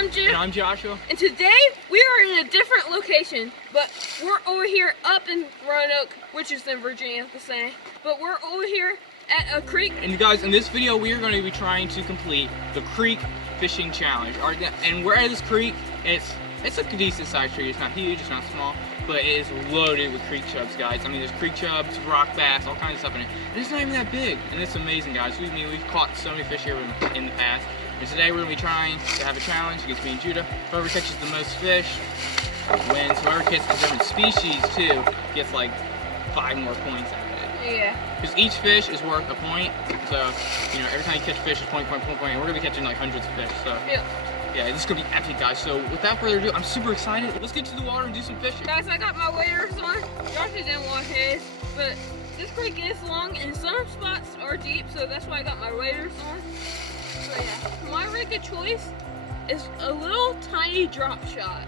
I'm Jim. And I'm Joshua. And today we are in a different location, but we're over here up in Roanoke, which is in Virginia, the same. But we're over here at a creek. And guys, in this video, we are going to be trying to complete the creek fishing challenge. And we're at this creek. It's a decent sized creek. It's not huge, it's not small, but it is loaded with creek chubs, guys. I mean, there's creek chubs, rock bass, all kinds of stuff in it. And it's not even that big, and it's amazing, guys. We've caught so many fish here in the past. And today we're going to be trying to have a challenge against me and Judah. Whoever catches the most fish wins. Whoever catches a different species too gets like 5 more points out of it. Yeah. Because each fish is worth a point. So, you know, every time you catch fish is point. And we're going to be catching like hundreds of fish. So, yeah, this is going to be epic, guys. So, without further ado, I'm super excited. Let's get to the water and do some fishing. Guys, I got my waders on. Josh didn't want his, but this creek is long and some spots are deep, so that's why I got my waders on. So yeah, my rig of choice is a little tiny drop shot.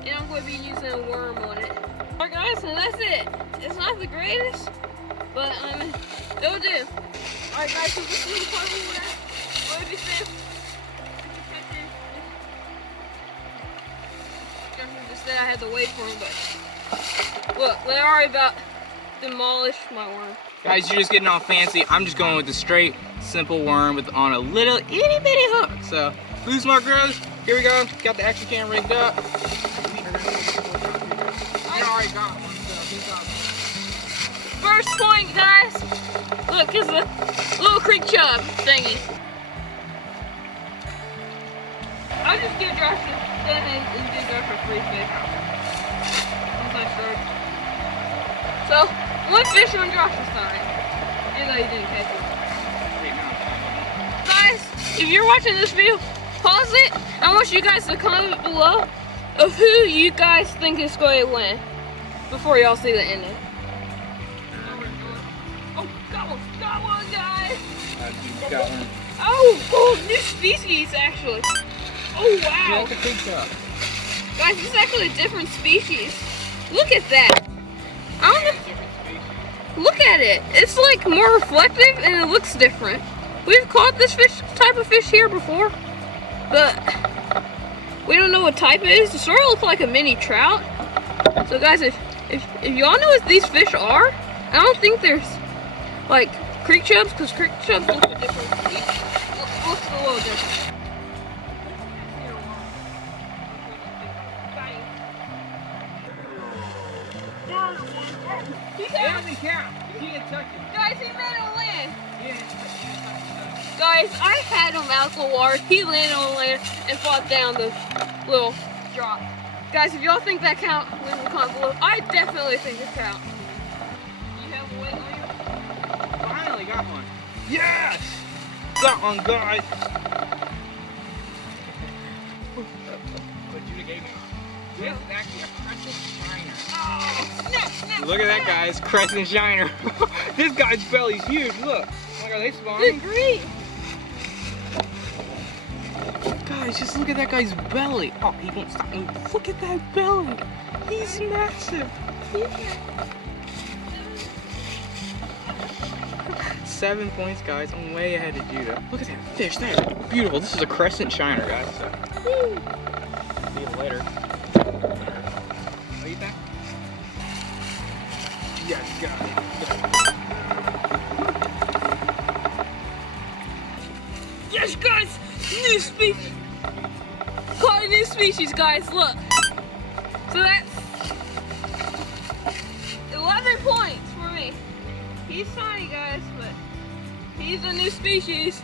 And I'm going to be using a worm on it. Alright guys, so that's it. It's not the greatest, but it'll do. Alright guys, so this is the part where we'll be safe. Just said I had to wait for him, but look, they already about demolished my worm. Guys, you're just getting all fancy. I'm just going with the straight, simple worm on a little itty bitty hook. So, Blue Smart Grows, here we go. Got the action cam rigged up. I already got one, so he's got one. First point, guys. Look, it's a little creek chub thingy. I'll just give Josh and do that for free fish. Once I start. So, one fish on Josh's side. Even though he didn't catch it. Guys, if you're watching this video, pause it. I want you guys to comment below of who you guys think is going to win before y'all see the ending. Oh, got one, guys. Got one. Oh, new species actually. Oh wow. Guys, this is actually a different species. Look at that. I don't know. Look at it. It's like more reflective and it looks different. We've caught this type of fish here before, but we don't know what type it is. It sort of looks like a mini trout. So guys, if y'all know what these fish are, I don't think there's like creek chubs, because creek chubs look different. Looks a little different. Guys, he made him land. Guys, I had him out the water. He landed on land and fought down the little drop. Guys, if y'all think that count, leave a comment below. I definitely think it counts. You have a weight on you? Finally got one. Yes! Got one, guys. What Judah gave me. This is actually a crescent shiner. Oh, snap. Look at that, guys. Crescent shiner. This guy's belly's huge. Look. Oh my God, they spawning. Good grief. Guys, just look at that guy's belly. Oh, he won't stop moving. Look at that belly. He's massive. 7 points, guys. I'm way ahead of Judah. Look at that fish. That is beautiful. This is a crescent shiner, guys. So. See you later. What do you think? Yes, guys. Yes, guys. New species. Caught a new species, guys. Look. So that's 11 points for me. He's tiny, guys, but he's a new species.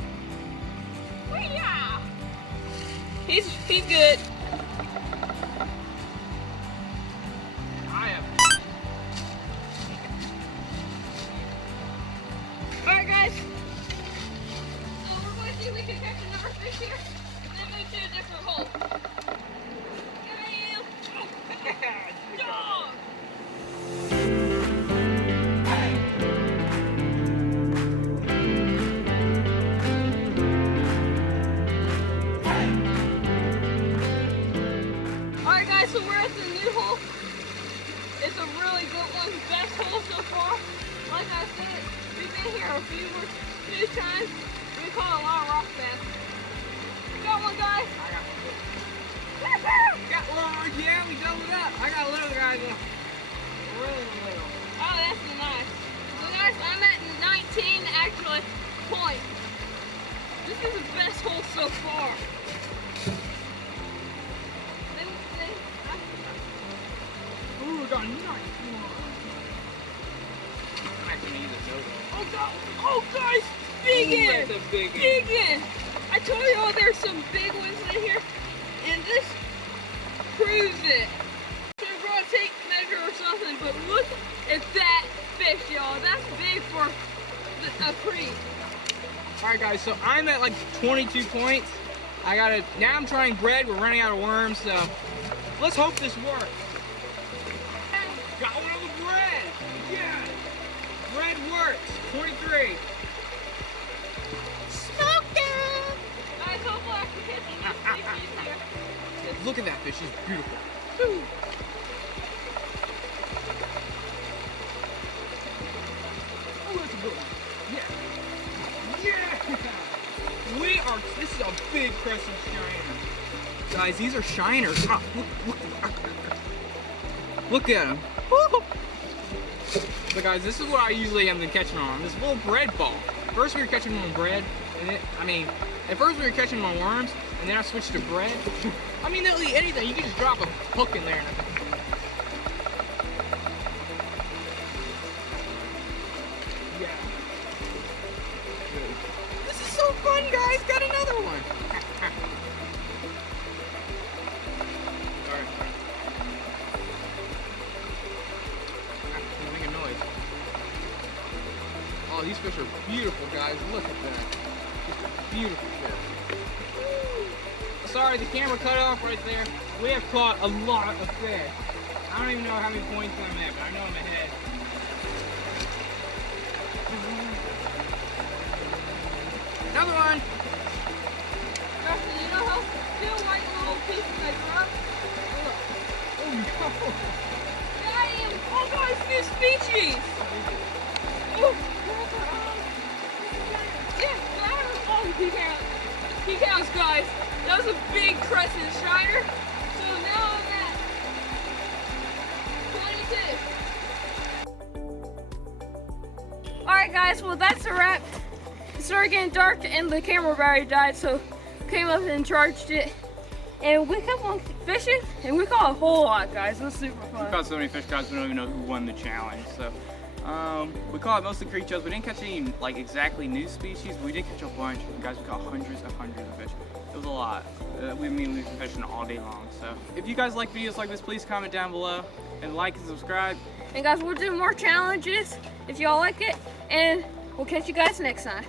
Yeah. He's good. Alright, guys. So we're going to see if we can catch another fish here and then move to a different hole. Dog! Alright guys, so we're at the new hole. It's a really good one, best hole so far. Like I said, we've been here a few times. We caught a lot of rock bass. Got one, guys. I got one. Oh, yeah, we doubled up. I got a little guy though. Really little. Oh, that's nice. So guys, I'm at 19 actually points. This is the best hole so far. Ooh, we got a nice one. I'm actually gonna use a Zozo. Oh god! Oh guys, big Ooh, in! that's a big Big in! I told you all there's some big ones in here, and this proves it. So we're gonna take measure or something, but look at that fish, y'all. That's big for a creek. Alright guys, so I'm at like 22 points. Now I'm trying bread, we're running out of worms, so let's hope this works. Got one of the bread! Yeah! Bread works! 23. Smoked it! Guys, hopefully I can catch these species here. Look at that fish, she's beautiful. Ooh. Oh, that's a good one. Yeah! Yeah! This is a big crescent shiner. Guys, these are shiners. Ah, look at them. So guys, this is what I usually am catching on. This little bread ball. First we were catching them on bread, and at first we were them on worms, and then I switched to bread. I mean, they'll eat anything. You can just drop a hook in there and I yeah. This is so fun, guys. Got another one. Sorry. Make a noise. Oh, these fish are beautiful, guys. Look at that. Just a beautiful fish. Sorry, the camera cut off right there. We have caught a lot of fish. I don't even know how many points I'm at, but I know I'm ahead. Another one. Justin, you know how still white little pieces they drop? Oh no. Damn! Oh guys, new species! Oh, yeah, oh, he counts, guys. That was a big crescent shiner. So now I'm at 22. Alright guys, well that's a wrap. It started getting dark and the camera battery died, so came up and charged it. And we kept on fishing, and we caught a whole lot, guys. It was super fun. We caught so many fish, guys, we don't even know who won the challenge. So, we caught mostly creek chubs. We didn't catch any, like, exactly new species, but we did catch a bunch. Guys, we caught hundreds of fish. It was a lot. We've been fishing all day long. So, if you guys like videos like this, please comment down below and like and subscribe. And guys, we'll do more challenges if y'all like it, and we'll catch you guys next time.